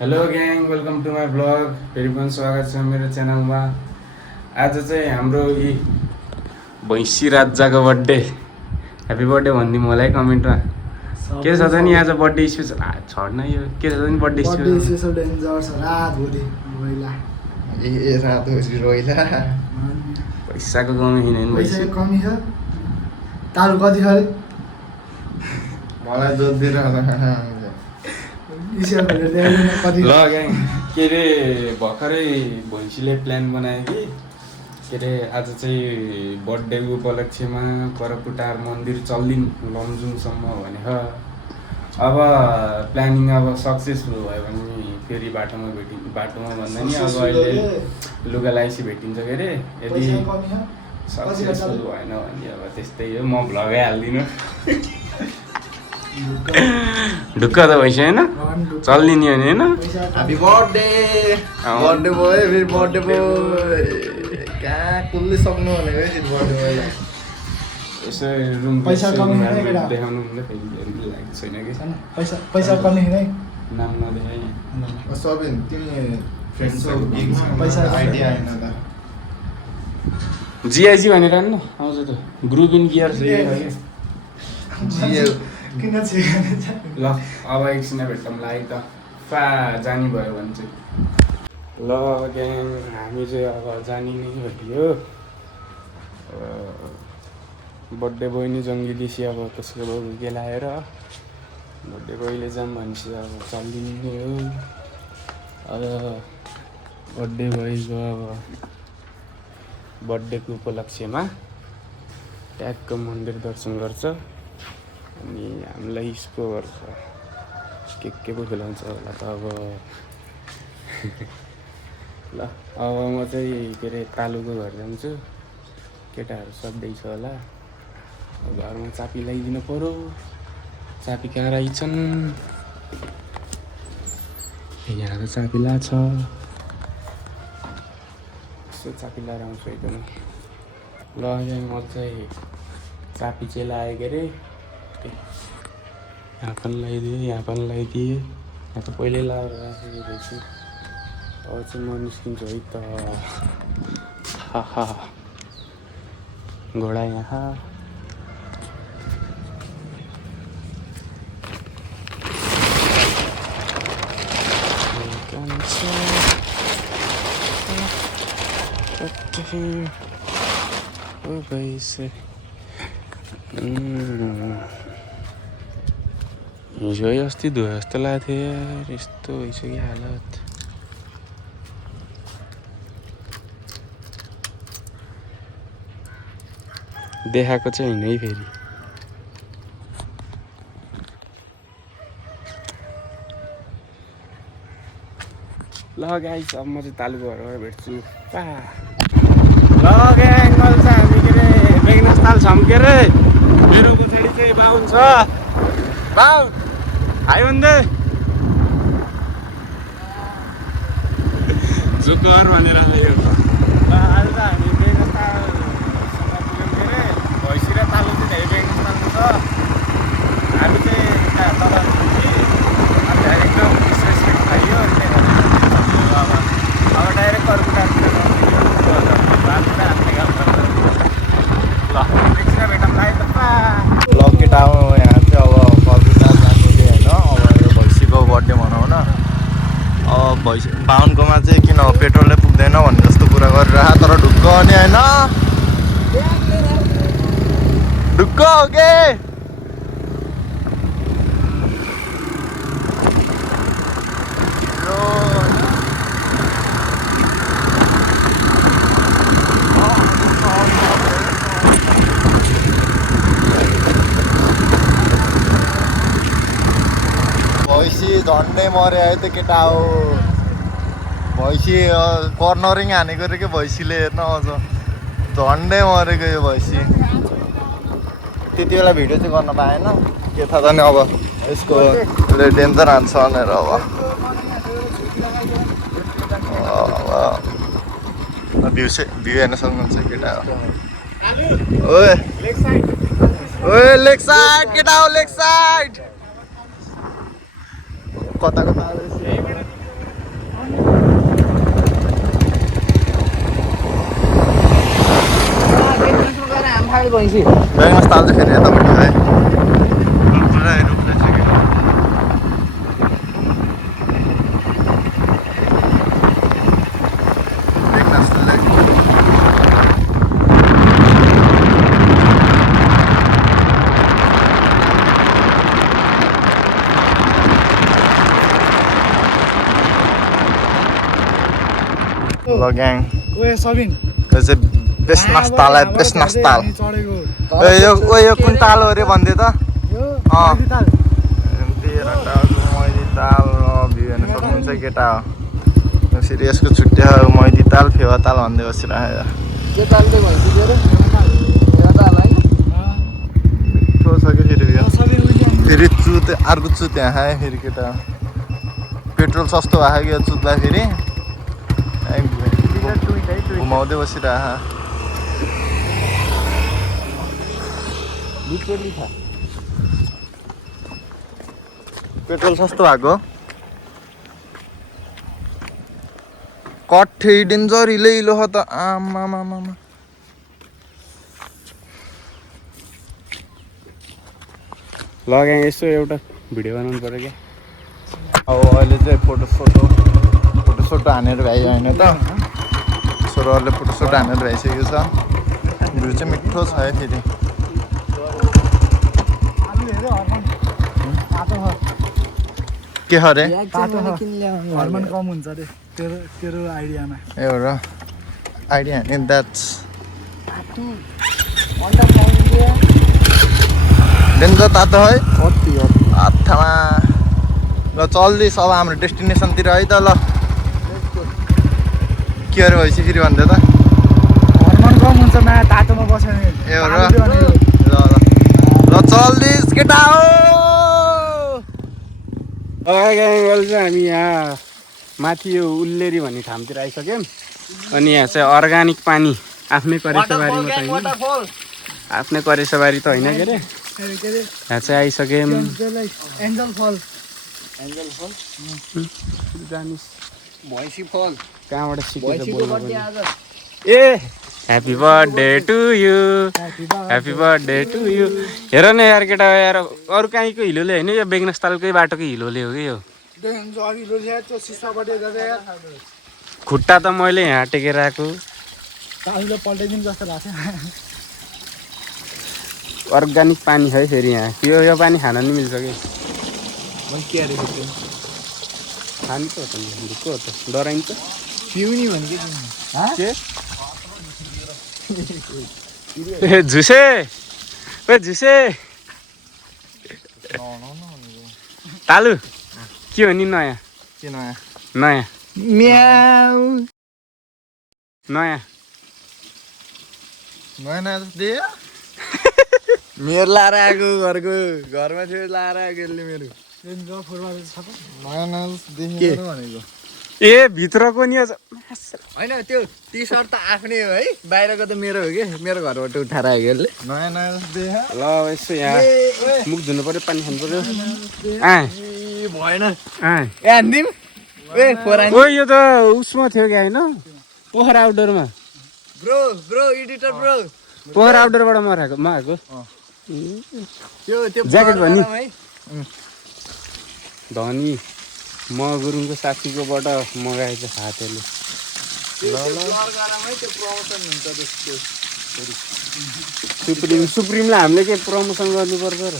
Hello guys, welcome to my blog. फेरि पनि स्वागत छ मेरो च्यानलमा। आज चाहिँ हाम्रो यी भैँसी राजाको बर्थडे। ह्याप्पी बर्थडे भनिदिउँ होला है कमेन्टमा। के छ त नि आज बर्थडे स्पेसल छोड्न यो के छ त नि बर्थडे स्पेसल डेन्जर छ रात भोलि रोइला ए रात भोलि रोइला पैसाको कमी छैन नि पैसाको कमी छ तारु कति खरे मलाई दुध दिएर ल ग्याङ के अरे भर्खरै भैँसीले प्लान बनायो कि के अरे आज चाहिँ बर्थडेको उपलक्ष्यमा करपुटार मन्दिर चल्दिन लमजुङसम्म भने अब प्लानिङ अब सक्सेसफुल भयो भने फेरि बाटोमा भन्दा नि अब अहिले लुगा लाइसी भेटिन्छ के अरे यदि सक्सेसफुल भएन भने अब त्यस्तै हो, म भ्लगै हाल्दिनँ। ढुक्क त भइसक्यो होइन, चल्दिने हो नि होइन। ह्यापी बर्थडे बर्थडे बोय फेरि बर्थडे बोय कहाँ कुल्ली सक्नु भनेको है बर्थडे बोय यसो रुम पैसा कमी देखाउनु हुँदा फेरि लागेको छैन कि पैसा कमी है नाम नदेखाइ सबै तिमी फ्रेन्ड्सको पैसा आइडिया आएन त जिआइजी भनेर न आउँछ त ग्रुप इन गियर किन ल अब एकछिन भेट्टौँला है त फा जानी भयो भने चाहिँ। ल ग्याङ हामी चाहिँ अब जानी नै भेटियो। बर्थडे बोय नि जङ्गिलिसी अब त्यसको बाउ गेलाएर बर्थडे बोयले जाऊँ भनेपछि अब चलिदिने नै हो। अब बर्थडे बोयको अब बर्थडेको उपलक्ष्यमा ट्यागको मन्दिर दर्शन गर्छ अनि हामीलाई यसको गर्छ के पो खुलाउँछ होला त अब। ल अब म चाहिँ के अरे तालुको घर जान्छु, केटाहरू सधैँ छ होला। घरमा चाबी लगाइदिनु पऱ्यो, चाबी कहाँ रहेछन् यहाँ त चाबी ला छ, यसो चाबी लाएर आउँछु है पनि। ल यहाँ म चाहिँ चाबी चाहिँ लगाएँ के अरे यहाँ पनि लगाइदिएँ यहाँ पनि लगाइदिएँ, यहाँ त पहिल्यै लगाएर राखेको रहेछु। अब चाहिँ म निस्किन्छु है त। घोडा यहाँ हिजो अस्ति धुयो जस्तो लागेको थियो यार, यस्तो भइसक्यो हालत। देखाएको चाहिँ होइन है फेरि। ल गाइस अब म चाहिँ तालुको घरबाट भेट्छु। ल ग्याङ अहिले चाहिँ हामी के अरे बेगनस्थाल छौँ के अरे। मेरो पछाडि चाहिँ बाहुन छ, बाहुन हाई भन्दै जोकर भनेर यो। ल अहिले त हामी बेगनस्थालसँग पुग्यौँ के अरे। भैँसी र तालु चाहिँ धेरै बेगनस्थालमा छ। हामी चाहिँ त्यहाँ तल एकदम डिसरेस्पेक्ट खाइयो अनि अब डाइरेक्ट करपुटारतिर ल केटा यहाँ चाहिँ अब करपुटार जानु कि होइन। अब यो भैँसीको बर्थडे मनाउन अब भैँसी बाहुनकोमा चाहिँ किन पेट्रोलै पुग्दैन भन्ने जस्तो कुरा गरिरहेको, तर ढुक्क हो नि होइन, ढुक्क हो के भैँसी झन्डै मऱ्यो है त केटा हो। भैँसी कर्नरिङ हानेको रे के भैँसीले, हेर्न अझ झन्डै मरेको यो भैँसी। त्यति बेला भिडियो चाहिँ गर्न पाएन, के थाहा त नि अब यसको डेन्जर हान्छ भनेर। अब भ्यू हेर्न सक्नुहुन्छ केटा हो। ओए ओए लेग साइड केटा हो, लेग साइड कता कता भैँसी ब्यागमा ताल चाहिँ फेरि यता उठ्यो है पुरा रुखलाई ल ग्याङ ओए सबिन यो चाहिँ बेसनास ताल है बेसनास ताल चढेको यो कुन ताल हो अरे भन्दै त यो अँ। मैदी ताल। 13 टाको मैदी ताल भ्यू हेर्न सक्नुहुन्छ केटा हो फेरि यसको छुट्टिया मैदी ताल फेवा ताल भन्दै बसिरहेको त्यो ताल चाहिँ भैँसी दिएर यो ताल होइन मिठो छ कि फेरि यो सबिन उहिले फेरि चुत अर्को चुत यहाँ खाएँ फेरि केटा पेट्रोल सस्तो भएको कि यो चुतलाई फेरि घुमाउँदै बसिरह पेट्रोल सस्तो भएको कठे डेन्जर हिलो हिलो छ त आमा लगाएँ यसो एउटा भिडियो बनाउनु पर्यो क्या अब अहिले चाहिँ फोटोसोटो हानेर भ्याइ होइन त छोराहरूले फोटोसोटो हानेर भ्याइसकेको छ भ्यू चाहिँ मिठो छ है फेरि आलु हेऱ्यो हर्मन तातो छ के अरे हर्मन कम हुन्छ अरे तेरो आइडियामा एउटा आइडिया नि द्याट्स डेन्जर तातो है आत्थामा ल चल्दैछ अब हाम्रो डेस्टिनेसनतिर है त ल के अरे भएपछि फेरि भन्दै त हर्मन कम हुन्छ मा तातोमा बस्यो भने ए हो र तातो अनि ल ल चल्दैछ केटा हो अहिले चाहिँ हामी यहाँ माथि यो उल्लेरी भन्ने ठाउँतिर आइसक्यौँ अनि यहाँ चाहिँ अर्ग्यानिक पानी आफ्नै करेसोबारीमा त होइन आफ्नै करेसोबारी त होइन के अरे के अरे यहाँ चाहिँ आइसक्यौँ एन्जल फल जानिस् भैँसी फल कहाँबाट सिकेर भैँसीको बोल्नु बर्थडे पर्ने? आज ए happy birthday to you happy birthday to you हेर न यार केटा यार अरू काहीँको हिलोले होइन यो बेगनस्थलकै बाटोको हिलोले हो कि यो त्यो सिसापट्टि खुट्टा त मैले यहाँ टेकेर आएको आलुले पल्टाइदिउँ जस्तो लाग्छ अर्ग्यानिक पानी है फेरि यहाँ यो पानी खान नि मिल्छ कि के अरे खानु त हो त ढुक्क हो त डराइन्छ पिउनी भने ए झुसे ओ झुसे तालु के हो नि नयाँ के नयाँ नयाँ म्याउ नयाँ नयाँ नयाँ जस्तै मेरो लाएर आएको घरमा थियो लाएर आएको यसले मेरो नयाँ नयाँ जस्तो देखेको भनेको ए भित्रको नि अझ होइन त्यो टी सर्ट त आफ्नै हो है बाहिरको त मेरो हो कि मेरो घरबाट उठाएर आएको यसले नयाँ नयाँ जस्तो देखा ल यसो यहाँ मुख धुनु पर्यो पानी खानु पर्यो भएन ए हान्दिम ए फोरा ओ यो त उसमा थियो क्या होइन पोखरा आउटडोरमा ब्रो एडिटर ब्रो पोखरा आउटडोरबाट मगाएको त्यो ज्याकेट भन्ने? है धनी म गुरुङको साथीकोबाट मगाएको साथीहरूले सुप्रिमलाई हामीले के प्रमोसन गर्नुपर्छ र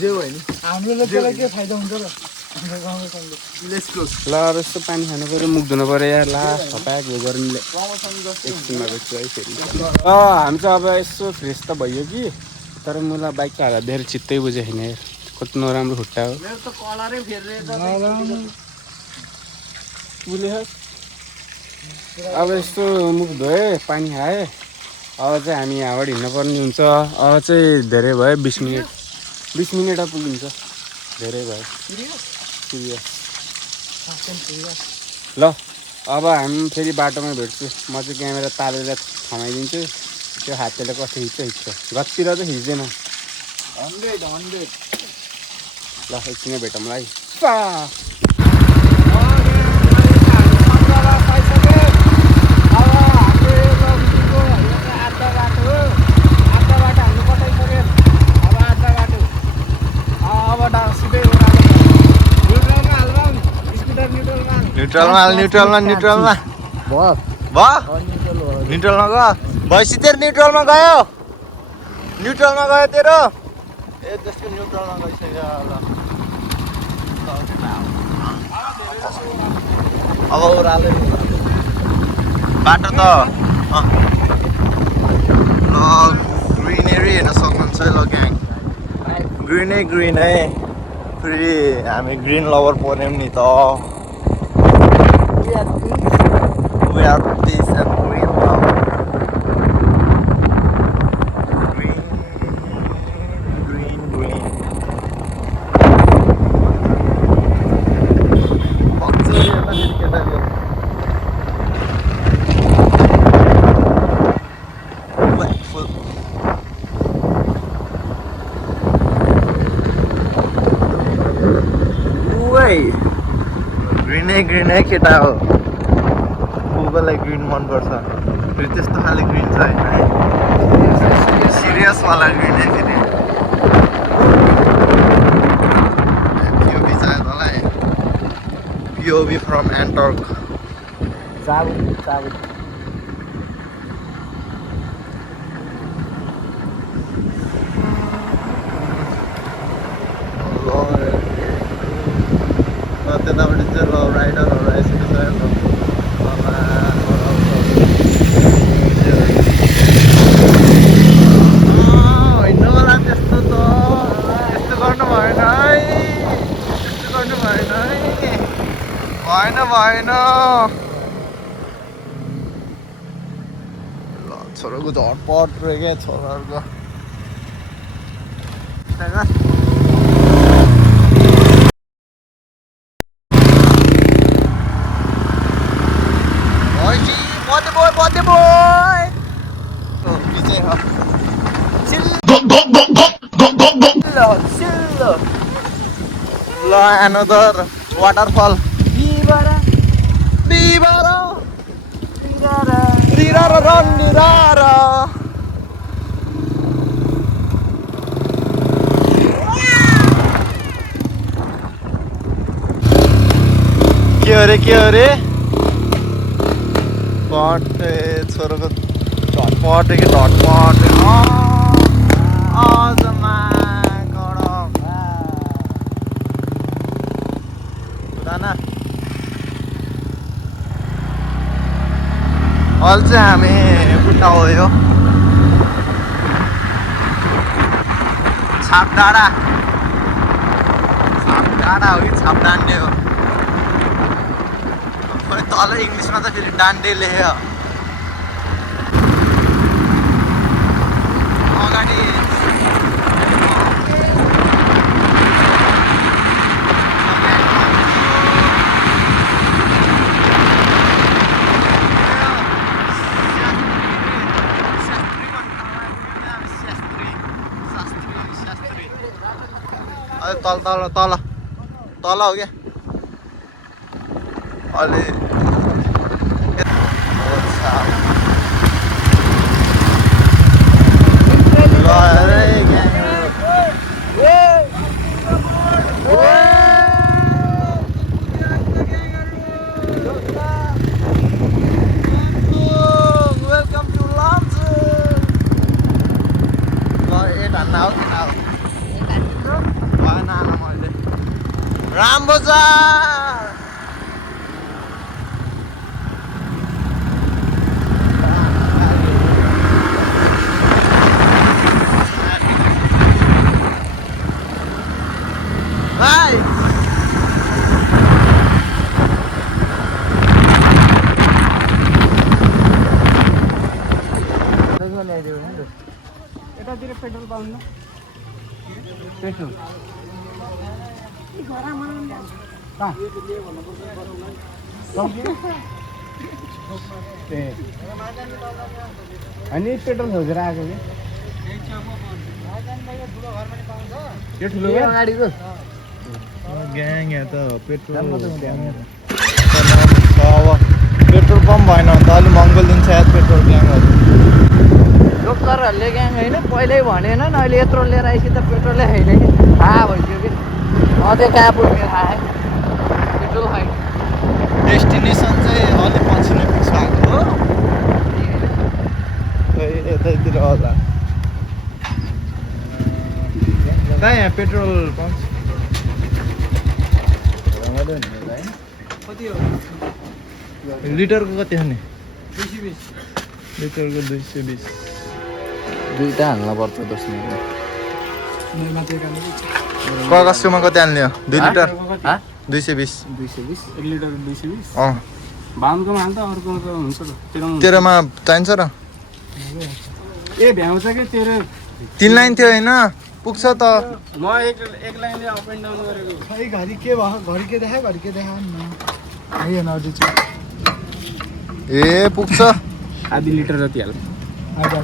जे भयो नि हाम्रो त्यसलाई के फाइदा हुन्छ र ल अब यस्तो पानी खानु पऱ्यो मुख धुनु पऱ्यो यार ला हपाक भयो गर्मीले एकछिनमा बेच्छु है फेरि हामी चाहिँ अब यसो फ्रेस त भयो कि तर मलाई बाइकको हालत धेरै चित्तै बुझेको छैन यार कति नराम्रो खुट्टा हो मेरो त कलरै फेरेर अब यस्तो मुख धोएँ पानी खाएँ अब चाहिँ हामी यहाँबाट हिँड्नुपर्ने हुन्छ अब चाहिँ धेरै भयो 20 मिनट पुगिन्छ धेरै भयो सिरियस ल अब हामी फेरि बाटोमा भेट्छु म चाहिँ क्यामेरा तारेर थमाइदिन्छु त्यो हातले कस्तो खिच्छ गतिर चाहिँ खिच्दैन 100 ल एकछिनै भेटौँला है न्युट्रलमा न्युट्रलमा न्युट्रलमा भयो भयो न्युट्रलमा गयो भैँसी तेरो न्युट्रलमा गयो न्युट्रलमा गयो तेरो ए त्यसको न्युट्रलमा गइसक्यो ल अब ओह्रालो बाटो त ल ग्रिनेरी हेर्न सक्नुहुन्छ है ल ग्याङ ग्रिन है फेरि हामी ग्रिन लभर पऱ्यौँ नि त We are peace and green love. Green. Green है केटा हो कोलाई ग्रिन मनपर्छ फेरि त्यस्तो खाले ग्रिन छ होइन है सिरियसवाला ग्रिन है फेरि पिओबी चाहियो तँलाई पिओबी फ्रम एन्टर्क साबुन त्यतापट्टि चाहिँ ल राइडरहरू आइसकेको छ होइन होला त्यस्तो त यस्तो गर्नु भएन भएन ल छोराको झटपट रह्यो क्या छोराहरूको Body boy! Oh, DJ ha. Chill. Another waterfall. Bibara. के अरे छोरोको झटपट आजमा दाना अहिले चाहिँ हामी बुट्टा हो यो छाप डाँडा हो कि छाप डान्डे हो तल इङ्ग्लिसमा त फेरि डान्डे लेख्यो अगाडि तल हो क्या अलि राम बजार हाय यतातिर पेट्रोल पाउनु पेट्रोल अनि पेट्रोल खोजेर आएको कि ठुलो अगाडिको ग्याङ यहाँ त पेट्रोल पेट्रोल पम्प भएन भने त अलिक महँगो लिन्छ याद पेट्रोल ग्याङहरू लोकलहरूले ग्याङ होइन पहिल्यै भनेन अहिले यत्रो लिएर आएपछि त पेट्रोलै होइन कि थाहा भइसक्यो कि त्यो कहाँ पुग्ने थाहा है पेट्रोल होइन पेट्रोल पम्प कति हो लिटरको कति हो नि 220 लिटरको 220 दुईटा हाल्न पर्छ 10 मिनट नैमा चाहिँ काने कगसमा कति हाल्ने हो 2 लिटर 220 220 1 लिटर 220 अँ बाहुनकोमा हाल्दा अर्कोमा त हुन्छ त तेरोमा चाहिन्छ र ए भ्याउँछ कि तेरो 3 लाइन थियो होइन पुग्छ त म एक लाइनले अप एन्ड डाउन गरेको खै घरि के भयो घरि के देखायो घरि के देखायो न आइएन अझै चाहिँ ए पुग्छ आधी लिटर जति हाल आइज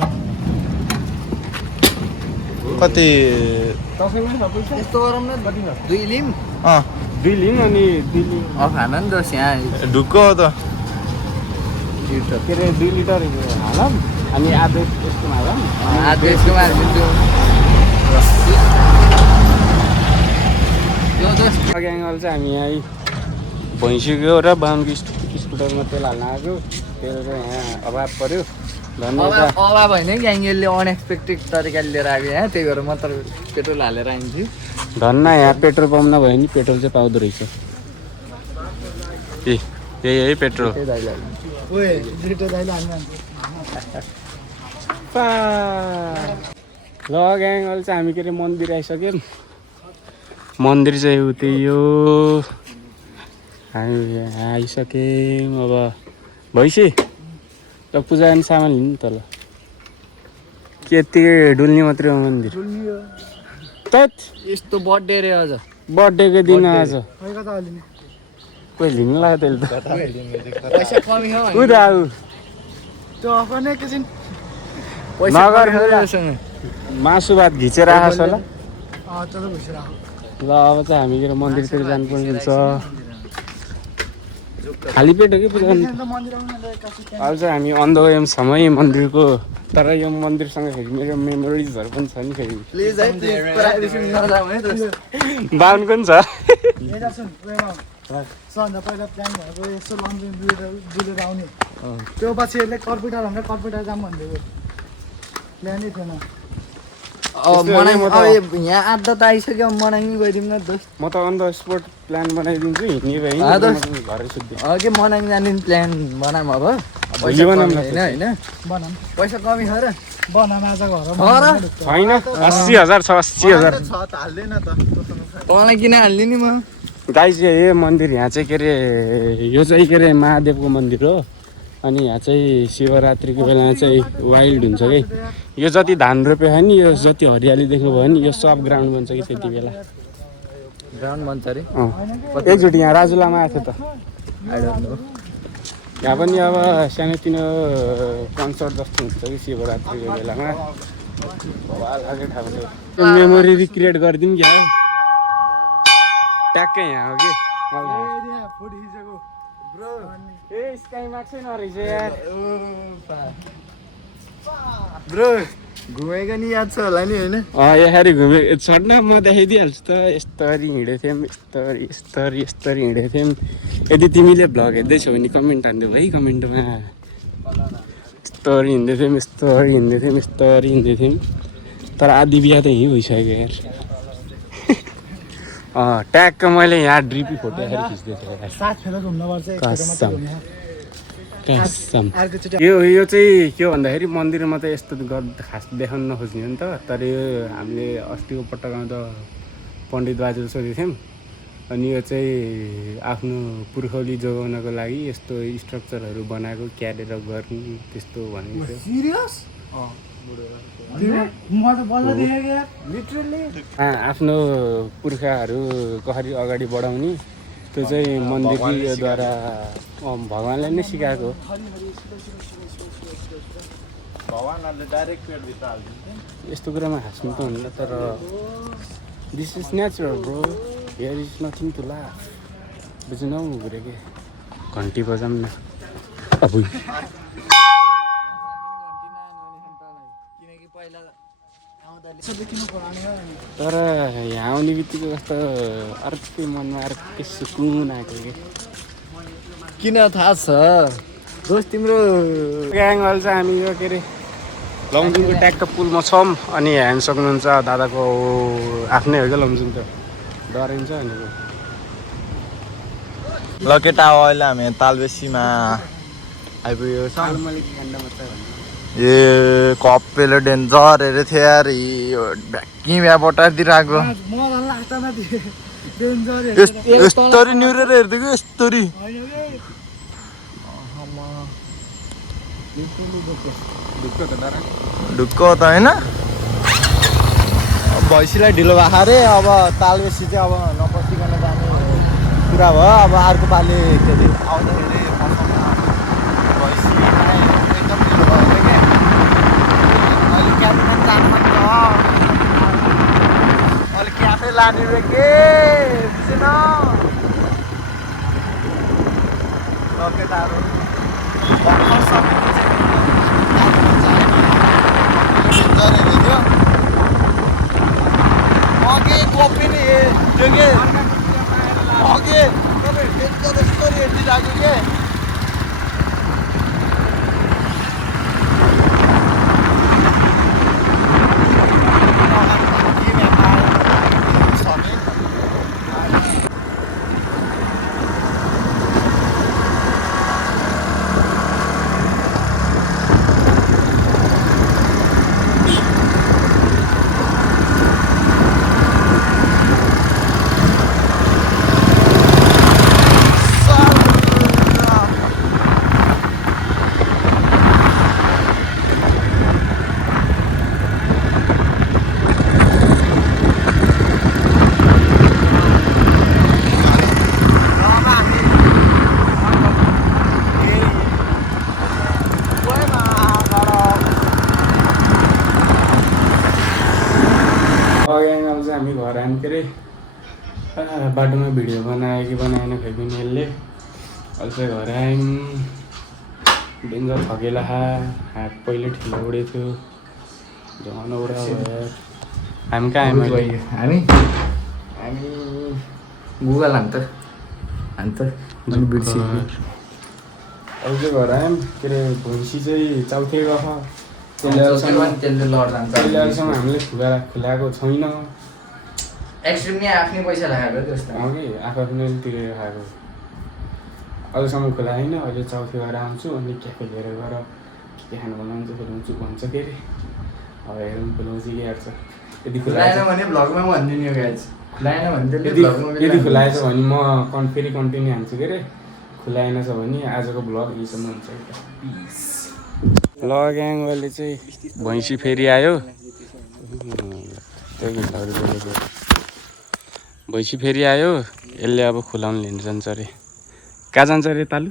कति तपाईँमा छ पैसा यस्तो गरौँ न 2 लिम अँ 2 लिम अनि 2 लिम अफ हान नि दस यहाँ ढुक्क हो त लिटर के अरे 2 लिटर हालौँ अनि आधो यसकोमा हालौँ आज यसको मार्दिन्छु यो दोस्त अघि एङ्गल चाहिँ हामी यहाँ भैँसीको र बाहुनको स्कुटरमा तेल हाल्न आएको तेल चाहिँ यहाँ अभाव पऱ्यो धन्यवाद अभाव होइन ग्याङ्गेलले अनएक्सपेक्टेड तरिकाले लिएर आएको यहाँ त्यही भएर म त पेट्रोल हालेर आइन्छु धन्न यहाँ पेट्रोल पम्प नभए नि पेट्रोल चाहिँ पाउँदो रहेछ ए यही है पेट्रोल त्यही दाइले ओए लिटर दाइले हाल्नु ल ग्याङ्गल चाहिँ हामी के अरे मन्दिर आइसक्यौँ मन्दिर चाहिँ उतै यो हामी यहाँ आइसक्यौँ अब भैँसी र पूजा गर्ने सामान लिनु त ल के यत्तिकै डुल्ने मात्रै हो मन्दिर तत् यस्तो बर्थडे रे अझ बर्थडेको दिन आज खै कता हालिने कोही लिनु लाग्यो त्यसले त पैसा कमी हो उ दाउ त्यो अफ गर्ने एकैछिन पैसा नगर कमी हो योसँग। मासु भात घिचेर आएको छ ल चलो भइसक्यो ल अब चाहिँ हामी के अरे मन्दिरतिर जानुपर्ने हुन्छ खाली पेट हो कि पूजा गर्नु मन्दिर आउनु काफी अब चाहिँ हामी अन द वेसम्मै मन्दिरको तर यो मन्दिरसँग फेरि मेरो मेमोरिजहरू पनि छ नि फेरि प्लिज है प्लिज प्राइभेसी नजाऊ है दोस्त बाहुनको पनि छ यता सुन उयोमा सबभन्दा पहिला प्लान भएको यसो लन्डन डुलेर आउने त्यो पछि यसले कर्पुटा भनेर कर्पुटा जाम भनिदिएको प्लानै थिएन मनाङ यहाँ आधा त आइसक्यो मनाङ गइदिउँ न दोस्त म त अन द स्पोट प्लान बनाइदिन्छु हिँड्ने भए घरै सुत्दै अघि मनाङ जाने प्लान बनाऊँ अब भोलि बनाऊँ न होइन होइन बनाऊँ पैसा कमी छ र बनाऊँ आज घर छैन 80,000 छ 80,000 छ त हाल्दैन त तँलाई किन हाल्ने नि म गाई चाहिँ यो मन्दिर यहाँ चाहिँ के अरे यो चाहिँ के अरे महादेवको मन्दिर हो अनि यहाँ चाहिँ शिवरात्रिको बेलामा चाहिँ वाइल्ड हुन्छ कि यो जति धान रोप्यो नि यो जति हरियाली देख्नुभयो नि यो सब ग्राउन्ड बन्छ कि त्यति बेला ग्राउन्ड भन्छ अरे एकचोटि यहाँ राजुलामा आएको थियो त यहाँ पनि अब सानोतिनो कन्सर्ट जस्तो हुन्छ कि शिवरात्रिको बेलामा मेमोरी रिक्रिएट गरिदिउँ क्या ट्याक्कै यहाँ हो कि ए स्काई मार्क छैन रहेछ यार ब्रो घुमेको नि याद छ होला नि होइन यसरी घुमे छड्न म देखाइदिइहाल्छु त यस्तरी हिँडेको थियौँ यस्तरी हिँडेको थियौँ यदि तिमीले भ्लग हेर्दैछौ भने कमेन्ट हानिदेऊ है कमेन्टमा यस्तरी हिँड्दै थियौँ यस्तरी हिँड्दै थियौँ तर आधी बिहा त यहीँ भइसक्यो यार ट्यागको मैले यहाँ ड्रिपी फोटो खिच्दै थिएँ यार साथ फेर घुम्नुपर्छ कसम यो चाहिँ के भन्दाखेरि मन्दिरमा त यस्तो खास देखाउन नखोज्ने हो नि त तर यो हामीले अस्तिको पटक आउँदा पण्डित बाजेले सोधेको थियौँ अनि यो चाहिँ आफ्नो पुर्खौली जोगाउनको लागि यस्तो स्ट्रक्चरहरू बनाएको क्यारेर गर्ने त्यस्तो भनेको थियो सिरियस आफ्नो पुर्खाहरू कसरी अगाडि बढाउने त्यो चाहिँ मन्दिरद्वारा भगवान्ले नै सिकाएको यस्तो कुरामा हाँस्नु त हुन्न तर this is natural bro here is nothing to laugh बुझ्नु घुरे के घन्टी बजाउँ न अब तर यहाँ आउने बित्तिकै कस्तो अर्कै मनमा अर्कै सुकुन आएको कि किन थाहा छ दोस्त तिम्रो ग्याङहरू चाहिँ हामी यो के अरे लमजुङको ट्याक्क पुलमा छौँ अनि हेर्न सक्नुहुन्छ दादाको आफ्नै हो क्या लमजुङ त डराइन्छ अनि ल केटा हो अहिले हामी तालबेसीमा आइपुगेको छौँ ए कपेले डेन्जर हेरे थियो यार भ्याक्की भ्यापटार दिइरहेको मलाई लाग्दैन त्यो डेन्जर यस्तरी न्युरेर हेर्दै कि यस्तरी ढुक्क त होइन भैँसीलाई ढिलो भएको अरे अब तालबेसी चाहिँ अब नपसिकन जाने कुरा भयो अब अर्को पालि फेरि आउँदाखेरि भैँसीलाई एकदम ढिलो भयो अरे क्या अहिले क्याफेमा जानु मन छ अहिले क्याफे लाने रे के बुझेन केटाहरू भर्खर सकेको चाहिँ अघि कपी नै त्यो के अघि डेन्जर स्टोरी हेरिदिरहेको के हामी घर आयौँ के अरे बाटोमा भिडियो बनायो कि बनाएन खै पनि यसले अहिले चाहिँ घर आयौँ डेन्जर थकेला हात पहिले ठिलो उडेको थियो झन् उडा भयो हामी कहाँ आयौँ हामी गुगल हान्त मैले बिर्सेँ अहिले चाहिँ घर आयौँ के अरे भैँसी चाहिँ चाउथे गफ त्यसले अहिलेसम्म हामीले खुलाएको छैन एक्सट्रिम नै आफ्नै पैसा लगाएको त्यस्तो कि आफ्नो तिरेर खाएको अहिलेसम्म खुलाएन अहिले चौथी गएर आउँछु अनि क्याफे लिएर गएर के खानु बनाउँछु खुलाउँछु भन्छ के अरे अब हेरौँ खुलाउँछु कि हेर्छ यदि खुलाएन भने भ्लगमा भनिदिनु यो गाइज खुलाएन भने यदि खुलाएछ भने म फेरि कन्टिन्यू हान्छु के अरे खुलाएन छ भने आजको भ्लग यहीसम्म हुन्छ पिस ल ग्याङ अहिले चाहिँ भैँसी फेरि आयो भैँसी फेरि आयो यसले अब खुलाउनु लिनु जान्छ अरे कहाँ जान्छ अरे तालु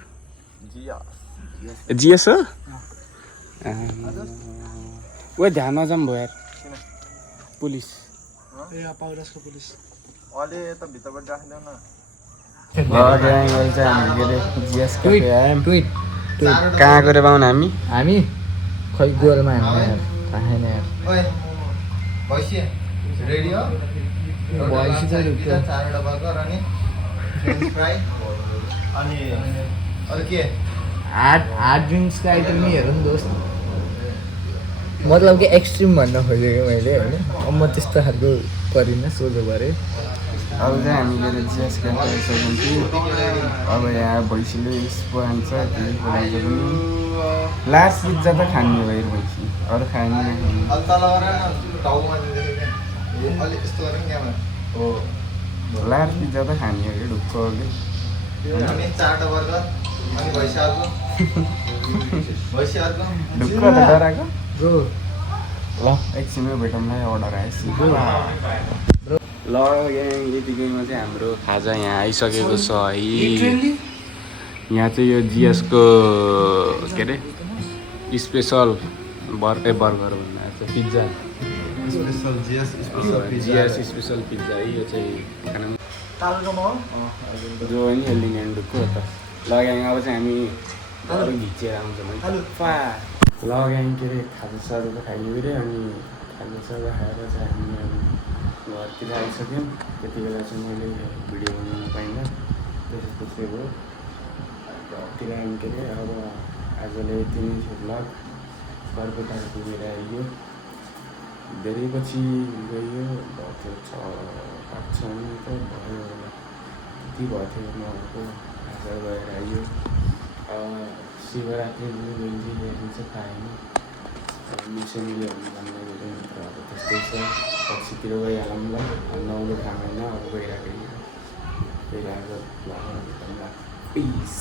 जिएस हो ओ ध्यान नजाऊँ भयो यार पुलिस पाउडसको पुलिस अहिले त भित्रबाट राख्दैन जिएस कहाँ गएर पाउनु हामी खै गोलमा हान्ने थाहा छैन यार भैँसी रेडी हो भैँसी चाहिँ चारवटा बर्गर अनि फ्रेन्च फ्राई अनि अरू के हार्ड ड्रिङ्क्सको आइटम नि हेर नि दोस्त मतलब कि एक्सट्रिम भन्न खोजेको मैले होइन अब म त्यस्तो खालको गरिनँ सोझो गरेँ अब चाहिँ हामी गएर जिएस गरिसकेको थियौँ अब यहाँ भैँसीले स्पो हान्छ त्यही खुलाउँछ पनि लास्ट पिज्जा त खाने भयो भैँसी अरू खाने लास्ट पिज्जा त खाने हो कि ढुक्कले चारवटा बर्गर अनि ढुक्क त डराएको ल एकछिनमै भेटौँला अर्डर आएपछि ल यतिकैमा चाहिँ हाम्रो खाजा यहाँ आइसकेको छ है यहाँ चाहिँ यो जिएसको के अरे स्पेसल बर्गर भन्दा चाहिँ पिज्जा जिएस स्पेसल पिज्जा है यो चाहिँ खाना जो होइन लिङ्गेन ढुक्को त लगाएँ अब चाहिँ हामी घिचेर आउँछ लगाएँ के अरे खाजासाजा त खाइयो अरे अनि खाजासाजा खाएर चाहिँ हामी घरतिर आइसक्यौँ त्यति बेला चाहिँ मैले भिडियो बनाउनु पाइनँ त्यसै भयो घरतिर आयौँ के अरे अब आजले यति नै थियो भ्लग कर्पेटार पुगेर आइयो धेरै पछि गयो भयो 5-6 महिना त भयो होला त्यति भएको थियो नभएको आज गएर आइयो शिवरात्रि गइन्छ हेर्नु चाहिँ पाएन मिसनले भन्ने मित्रहरू त्यस्तै छ पछितिर गइहालौँ ल नौलो खाँदैन अब गइरहेको पिस